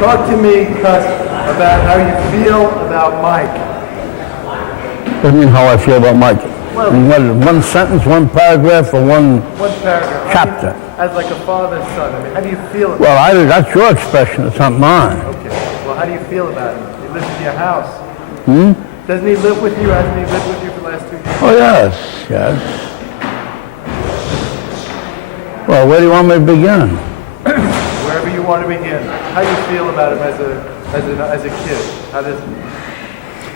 Talk to me, Cuss, about how you feel about Mike. What do you mean how I feel about Mike? Well, In one sentence, one paragraph, or one paragraph. chapter? As like a father and son, I mean, how do you feel about Well, that's your expression. It's not mine. Okay. Well, how do you feel about him? He lives in your house. Hmm? Doesn't he live with you? Hasn't he lived with you for the last 2 years? Oh, yes, yes. Well, where do you want me to begin? Wherever you want to begin. How do you feel about him as a kid? How does?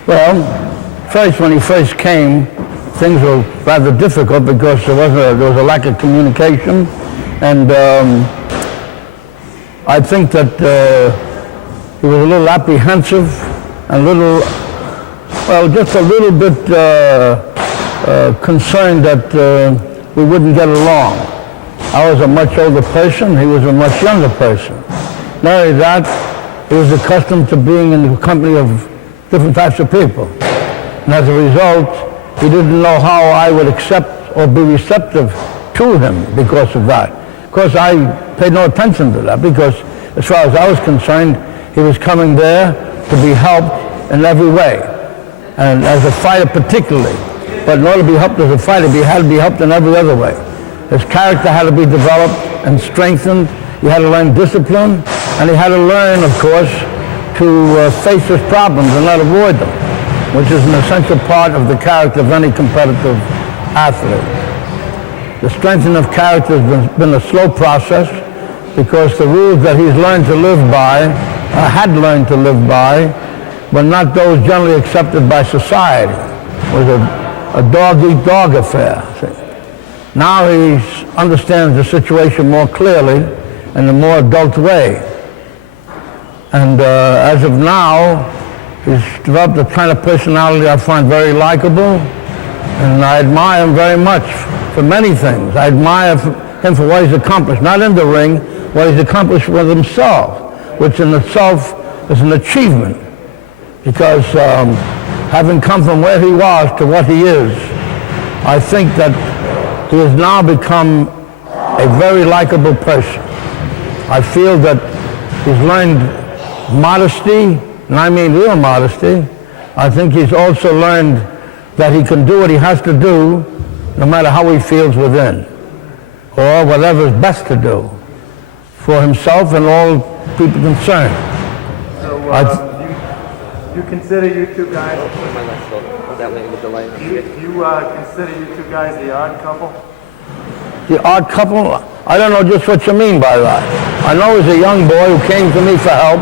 Well, first, when he first came, things were rather difficult because there was a lack of communication, and I think that he was a little apprehensive and just a little bit concerned that we wouldn't get along. I was a much older person, he was a much younger person. Not only that, he was accustomed to being in the company of different types of people. And as a result, he didn't know how I would accept or be receptive to him because of that. Of course, I paid no attention to that because as far as I was concerned, he was coming there to be helped in every way. And as a fighter particularly. But in order to be helped as a fighter, he had to be helped in every other way. His character had to be developed and strengthened. He had to learn discipline, and he had to learn, of course, to face his problems and not avoid them, which is an essential part of the character of any competitive athlete. The strengthening of character has been a slow process because the rules that he's learned to live by, had learned to live by, were not those generally accepted by society. It was a dog-eat-dog affair. See? Now he understands the situation more clearly in a more adult way. And as of now, he's developed a kind of personality I find very likable, and I admire him very much for many things. I admire him for what he's accomplished, not in the ring, what he's accomplished with himself, which in itself is an achievement, because having come from where he was to what he is, I think that he has now become a very likable person. I feel that he's learned modesty, and I mean real modesty. I think he's also learned that he can do what he has to do no matter how he feels within, or whatever is best to do for himself and all people concerned. So you consider you two guys, you consider you two guys the odd couple? The odd couple? I don't know just what you mean by that. I know he's a young boy who came to me for help,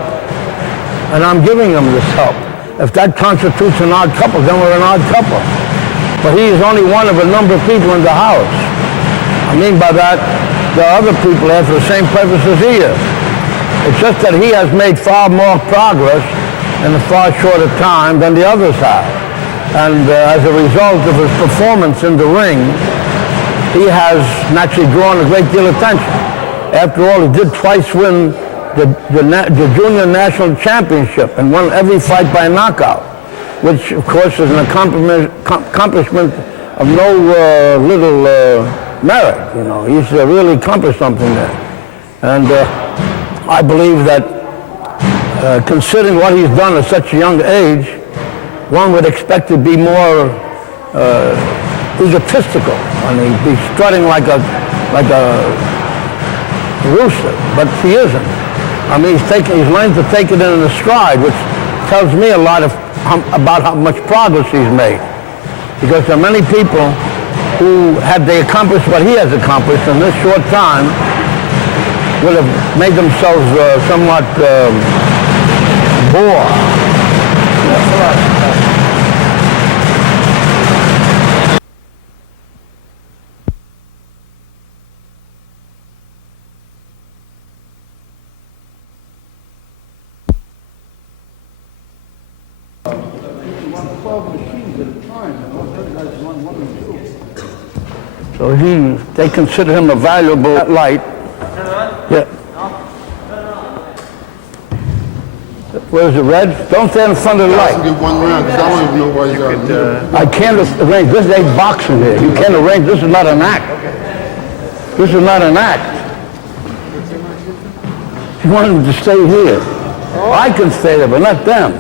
and I'm giving him this help. If that constitutes an odd couple, then we're an odd couple. But he is only one of a number of people in the house. I mean by that, there are other people there for the same purpose as he is. It's just that he has made far more progress in a far shorter time than the others have. And as a result of his performance in the ring, he has naturally drawn a great deal of attention. After all, he did twice win the junior national championship and won every fight by knockout, which of course is an accomplishment of no little merit. You know, he's really accomplished something there. And I believe that considering what he's done at such a young age, one would expect to be more egotistical. I mean, he'd be strutting like a rooster, but he isn't. I mean, he's learned to take it in a stride, which tells me a lot about how much progress he's made. Because there are many people who, had they accomplished what he has accomplished in this short time, would have made themselves somewhat bored. So they consider him a valuable light. Yeah. Where's the red? Don't stand in front of the light. Get one round because I don't even know why you got I can't arrange. This ain't boxing here. You can't arrange. This is not an act. This is not an act. He wanted him to stay here. I can stay there, but not them.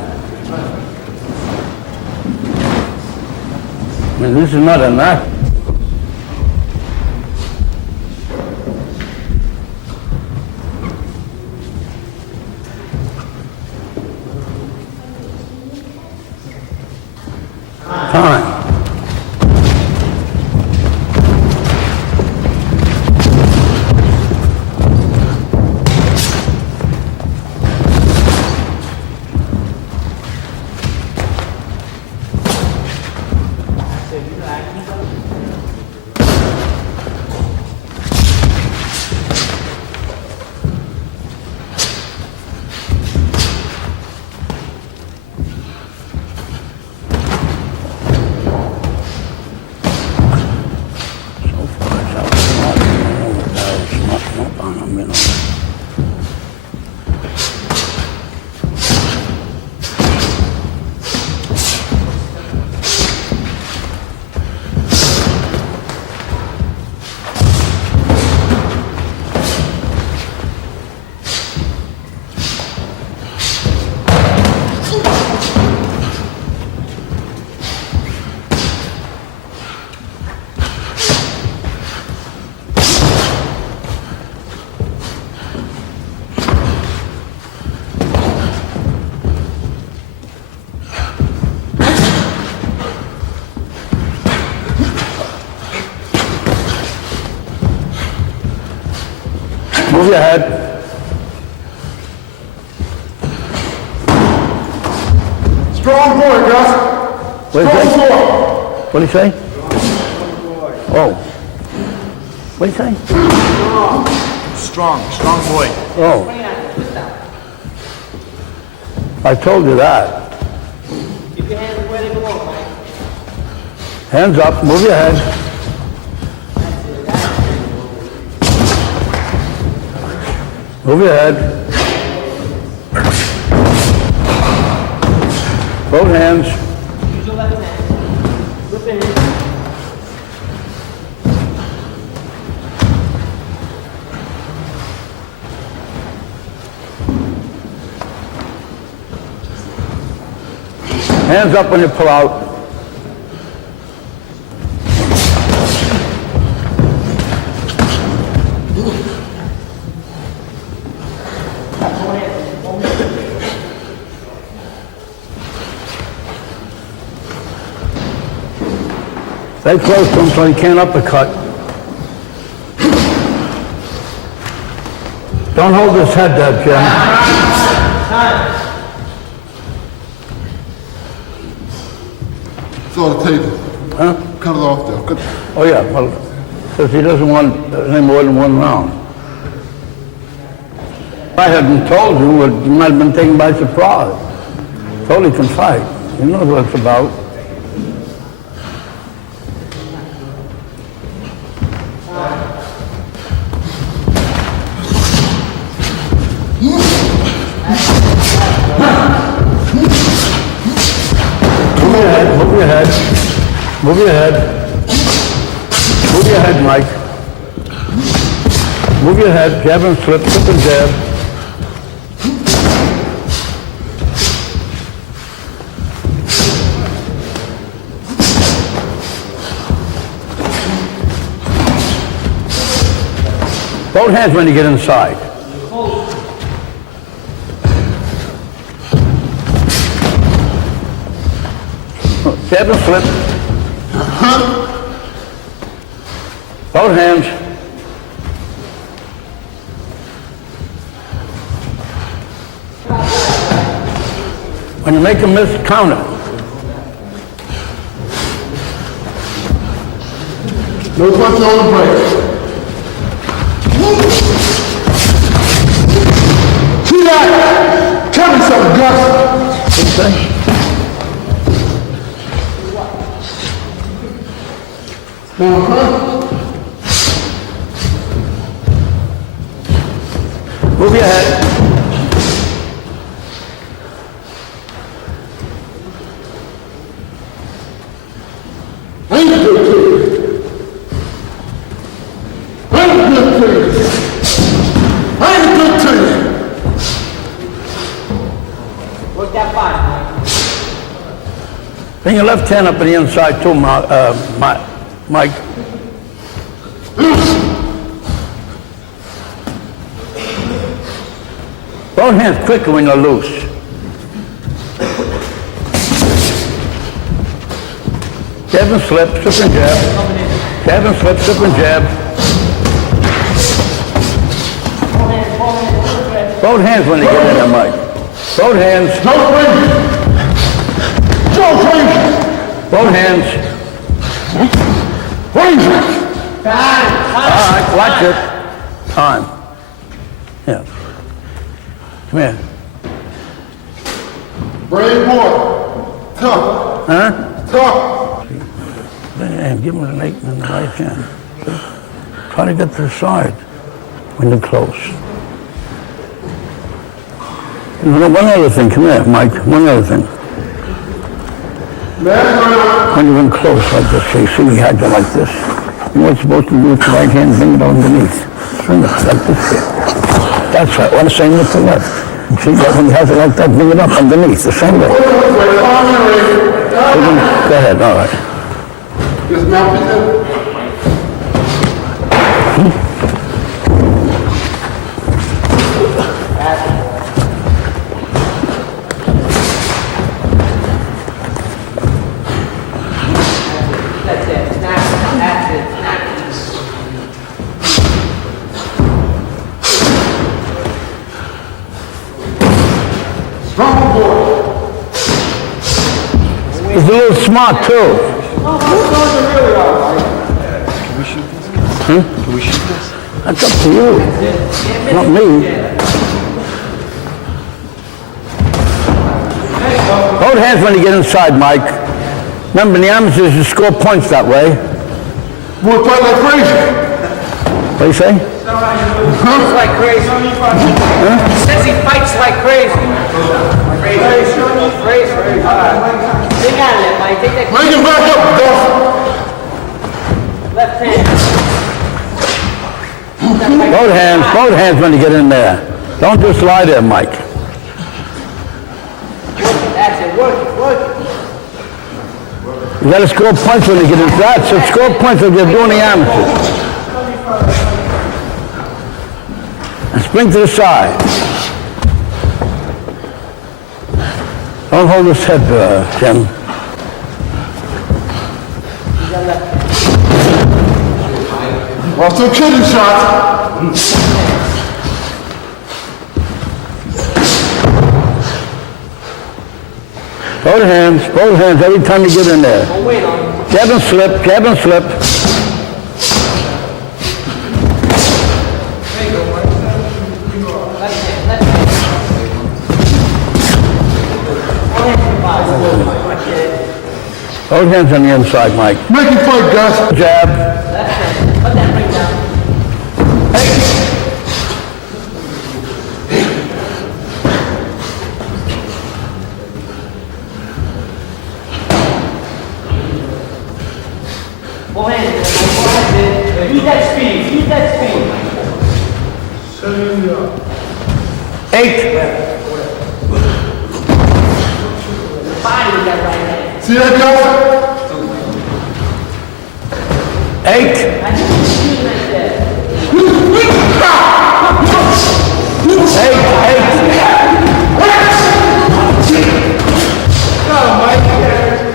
I mean, this is not an act. Time. Move your head. Strong boy, Gus. What did he Strong say? boy. What did he say? Oh. What did he say? Strong boy. Oh. I told you that. Keep your hands where they belong, Mike. Hands up, move your head. Move your head. Both hands. Use your left hand. Flip it in. Hands up when you pull out. Stay close to him so he can't uppercut. Don't hold his head there, Jim. It's on the table. Huh? Cut it off there. Cut. Oh, yeah, well, because he doesn't want any more than one round. If I hadn't told you, you might have been taken by surprise. Totally can fight. He knows what it's about. Move your head, move your head. Move your head. Move your head, Mike. Move your head, jab and flip, flip and jab. Both hands when you get inside. Jab and flip. Both hands. When you make a miss, count it. No punch on the break. See that? Tell me something, Gus. What do you say? Move your head. I ain't good to you. I ain't good to you. I ain't good to you. Bring your left hand up on the inside too, Mike. Both hands quicker when you're loose. Jab and slip, slip and jab. Jab and slip, slip and jab. Both hands when they get in there, Mike. Both hands. Don't breathe. Don't breathe. Both hands. Breathe. All right, watch it. Time. Yeah. Come here. Brave boy. Tough. Huh? Tough. And give him an 8 in the right hand. Try to get to the side when you're close. One other thing, come here, Mike. One other thing. When you're in close like this, so you see we had you like this. You know what you're supposed to do with your right hand? Bring it underneath. Bring it like this here. That's right. Well, the same with the left. See, when you have it like that, bring it up underneath, the same way. Go ahead, all right. Just mount it. That's it. Snap. That's it. Snap. Strong boy. He's a little smart, too. Can we shoot this? Can we shoot this? That's up to you, not me. Hold hands when you get inside, Mike. Remember, in the amateurs, you score points that way. We'll fight like crazy. What do you say? Fights like crazy. He says he fights like crazy. Crazy. Take out of that, Mike. Take that Bring him back up, Duff. left hand. Both hands when you get in there. Don't just lie there, Mike. That's it. Work it. You gotta score points when you get into that, so score points when you're doing the amateurs. And spring to the side. Don't hold his head, Jim. Watch the kidney shots. Both hands, every time you get in there. Jab and slip, jab and slip. Both hands on the inside, Mike. Make him fight, Gus. Jab. Put that ring down. Go ahead. Use that speed. Use that speed. 8. Body with that right hand. See that, Gus? 8. I need you to shoot right there.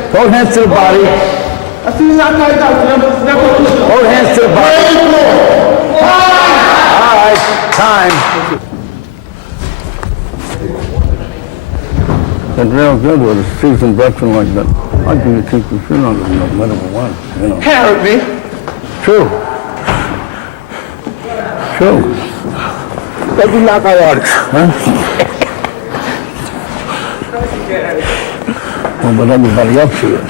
8. Both hands to the body. Both hands to the body. All right, time. That's real good with a seasoned veteran like that. I think you keep the shit on them no matter what, you know. Carrot me. True. True. Let me knock out Alex. Huh? Well, but everybody else is.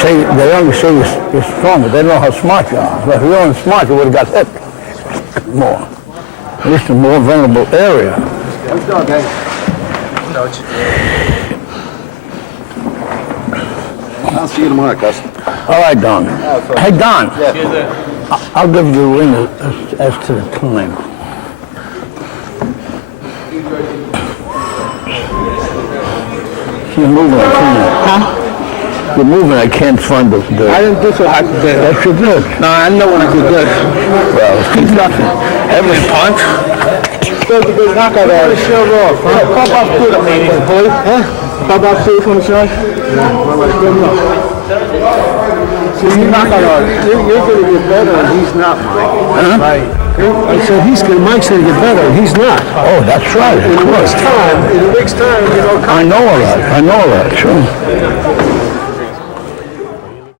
See, they only say you're strong, but they don't know how smart you are. But if you weren't smart, you would have got hit more. At least a more vulnerable area. Let's go, guys. I'll see you tomorrow, Gus. All right, Don. Hey, Don. I'll give you a ring as to the time. You're moving, I can't. Huh? You're moving, I can't find the... I didn't do so hot today. Yes, you did. No, I know when I do good. Well, keep talking. Heavily punch. That's a good knockout out. Show off, huh? Pop off food, I'm eating, boy. Huh? Pop off food from the show? Good enough. So you knockout artist. You're going to get better and he's not, Mike. Huh? Right. I said Mike's going to get better and he's not. Oh, that's right, of In a course. week's time, you know. I know all that, sure.